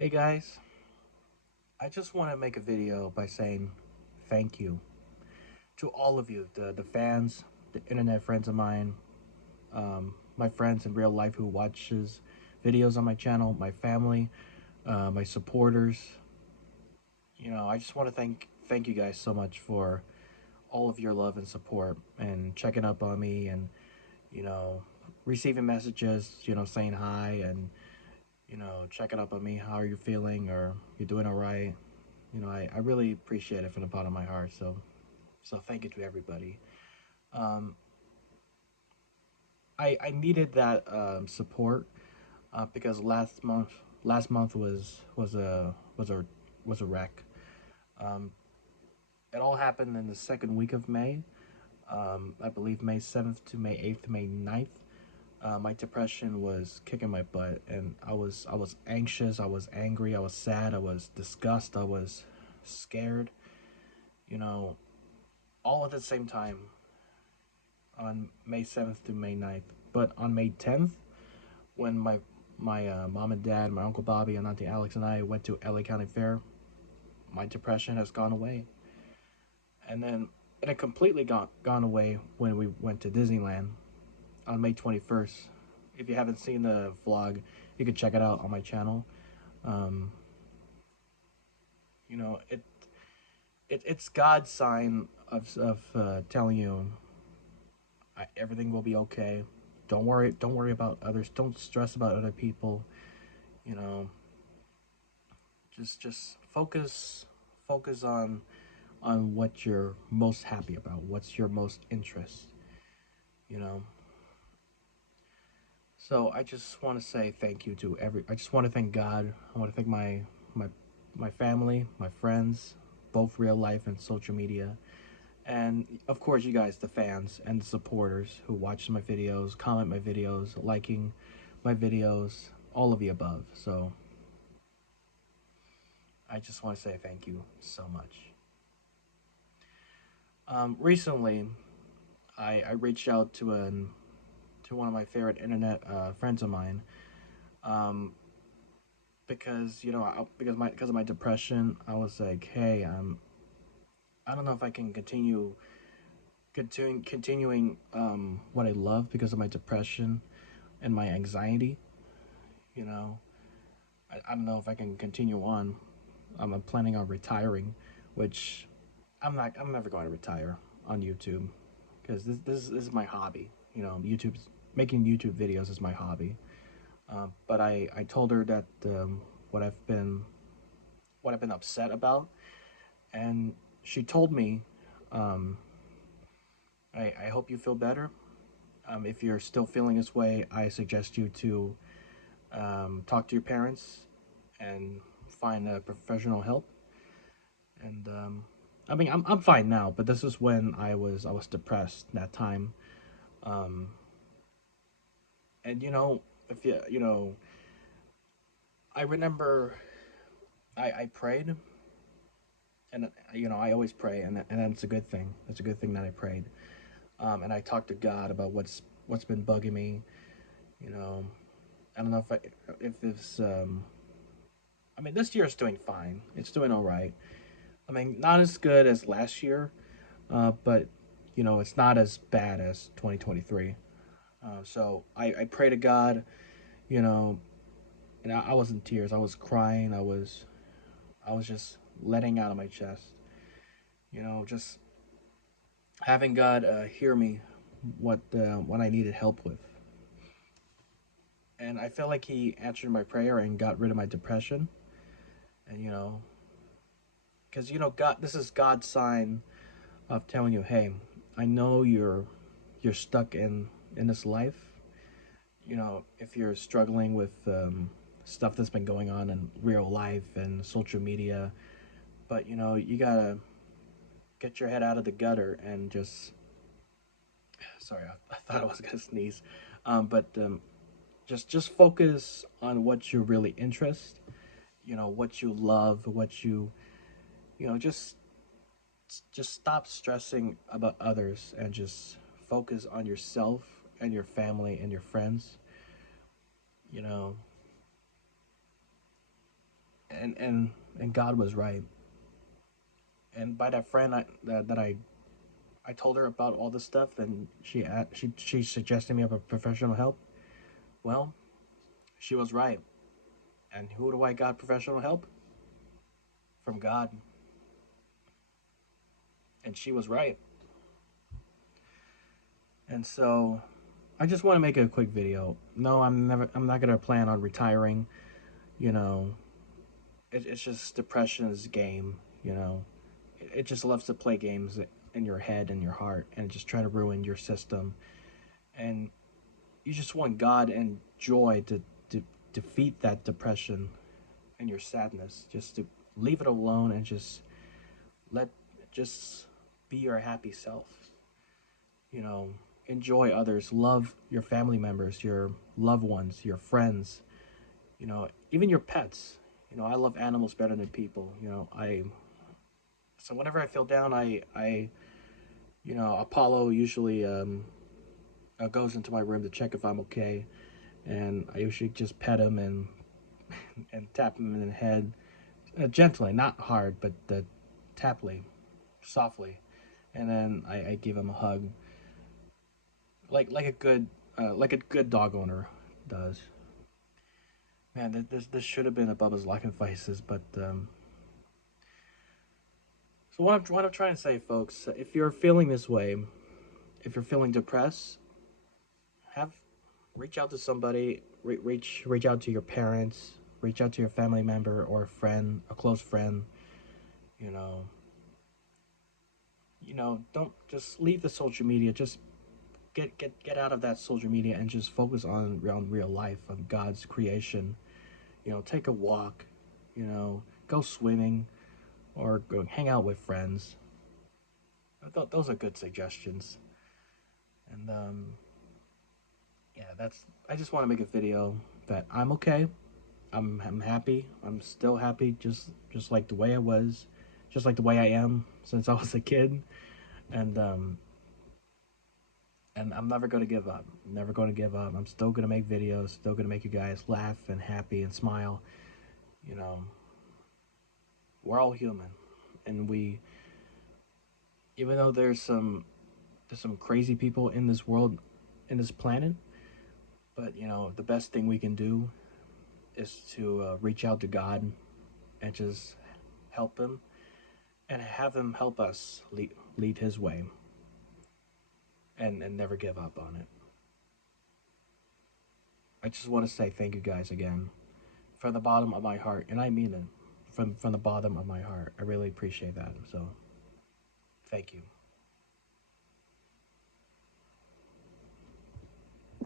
Hey guys, I just want to make a video by saying thank you to all of you, the fans, the internet friends of mine, my friends in real life who watches videos on my channel, my family, my supporters. I just want to thank you guys so much for all of your love and support and checking up on me and you know receiving messages, saying hi and checking up on me. How are you feeling? Or you doing all right? I really appreciate it from the bottom of my heart. So thank you to everybody. Um, I needed that support because last month was a wreck. Um, it all happened in the second week of May. I believe May 7th to May 8th, May 9th. My depression was kicking my butt, and I was anxious. I was angry. I was sad. I was disgusted. I was scared. You know, all at the same time on May 7th to May 9th. But on May 10th, when my mom and dad, my uncle Bobby, and auntie Alex and I went to LA County Fair, my depression has gone away. And then it completely gone away when we went to Disneyland on May 21st. If you haven't seen the vlog, you can check it out on my channel. Um, it's God's sign of telling you everything will be okay. Don't worry about others. Don't stress about other people. You know, just focus on what you're most happy about. What's your most interest? You know. So I just want to say thank you to every. I just want to thank God. I want to thank my my family, my friends, both real life and social media, and of course you guys, the fans and the supporters who watch my videos, comment my videos, liking my videos, all of the above. So I just want to say thank you so much. Recently, I reached out to one of my favorite internet friends of mine, um, because because of my depression. I was like, hey, I don't know if I can continuing what I love because of my depression and my anxiety. You know, I don't know if I can continue on. I'm planning on retiring, which I'm never going to retire on YouTube because this is my hobby. YouTube's making YouTube videos is my hobby. But I told her that what I've been what I've been upset about, and she told me, um, I hope you feel better. If you're still feeling this way, I suggest you to talk to your parents and find professional help. And I mean, I'm fine now, but this is when I was depressed that time. Um, and if I remember I prayed, and I always pray, and that's a good thing. It's a good thing that I prayed. And I talked to God about what's been bugging me. You know, I don't know if this. I mean, this year is doing fine. It's doing all right. I mean, not as good as last year, but it's not as bad as 2023. So I pray to God, you know, and I was in tears. I was crying. I was just letting out of my chest. Just having God hear me what I needed help with. And I felt like He answered my prayer and got rid of my depression. And because God, this is God's sign of telling you, hey, I know you're stuck in this life. If you're struggling with stuff that's been going on in real life and social media, but you gotta get your head out of the gutter and just. Sorry, I thought I was gonna sneeze, but just focus on what you really interest. What you love, what just stop stressing about others and just focus on yourself and your family and your friends. You know, And God was right. And by that friend that I told her about all this stuff, and she suggested me about professional help. Well, she was right. And who do I got professional help from? God. And she was right. And so I just want to make a quick video. No, I'm not gonna plan on retiring. You know, it's just depression's game. You know, it just loves to play games in your head and your heart, and just try to ruin your system. And you just want God and joy to defeat that depression and your sadness. Just to leave it alone and let just be your happy self. You know, enjoy others, love your family members, your loved ones, your friends, even your pets. I love animals better than people. So whenever I feel down, Apollo usually goes into my room to check if I'm okay, and I usually just pet him and tap him in the head, gently, not hard, but taply, softly, and then I give him a hug, like a good dog owner does. Man, this should have been a Bubba's Life Advices, but so what I'm trying to say, folks, if you're feeling this way, if you're feeling depressed, have reach out to somebody, reach out to your parents, reach out to your family member or a friend, a close friend. You know, don't just leave the social media. Just get out of that social media and just focus on real life, on God's creation. Take a walk. Go swimming or go hang out with friends. I thought those are good suggestions. And yeah, that's. I just want to make a video that I'm okay. I'm happy. I'm still happy, just like the way I was, just like the way I am since I was a kid. And and I'm never gonna give up. Never gonna give up. I'm still gonna make videos. Still gonna make you guys laugh and happy and smile. You know, we're all human, and even though there's some crazy people in this world, in this planet, but the best thing we can do is to reach out to God and just help Him and have Him help us lead His way, and never give up on it. I just want to say thank you guys again from the bottom of my heart, and I mean it from the bottom of my heart. I really appreciate that. So, thank you.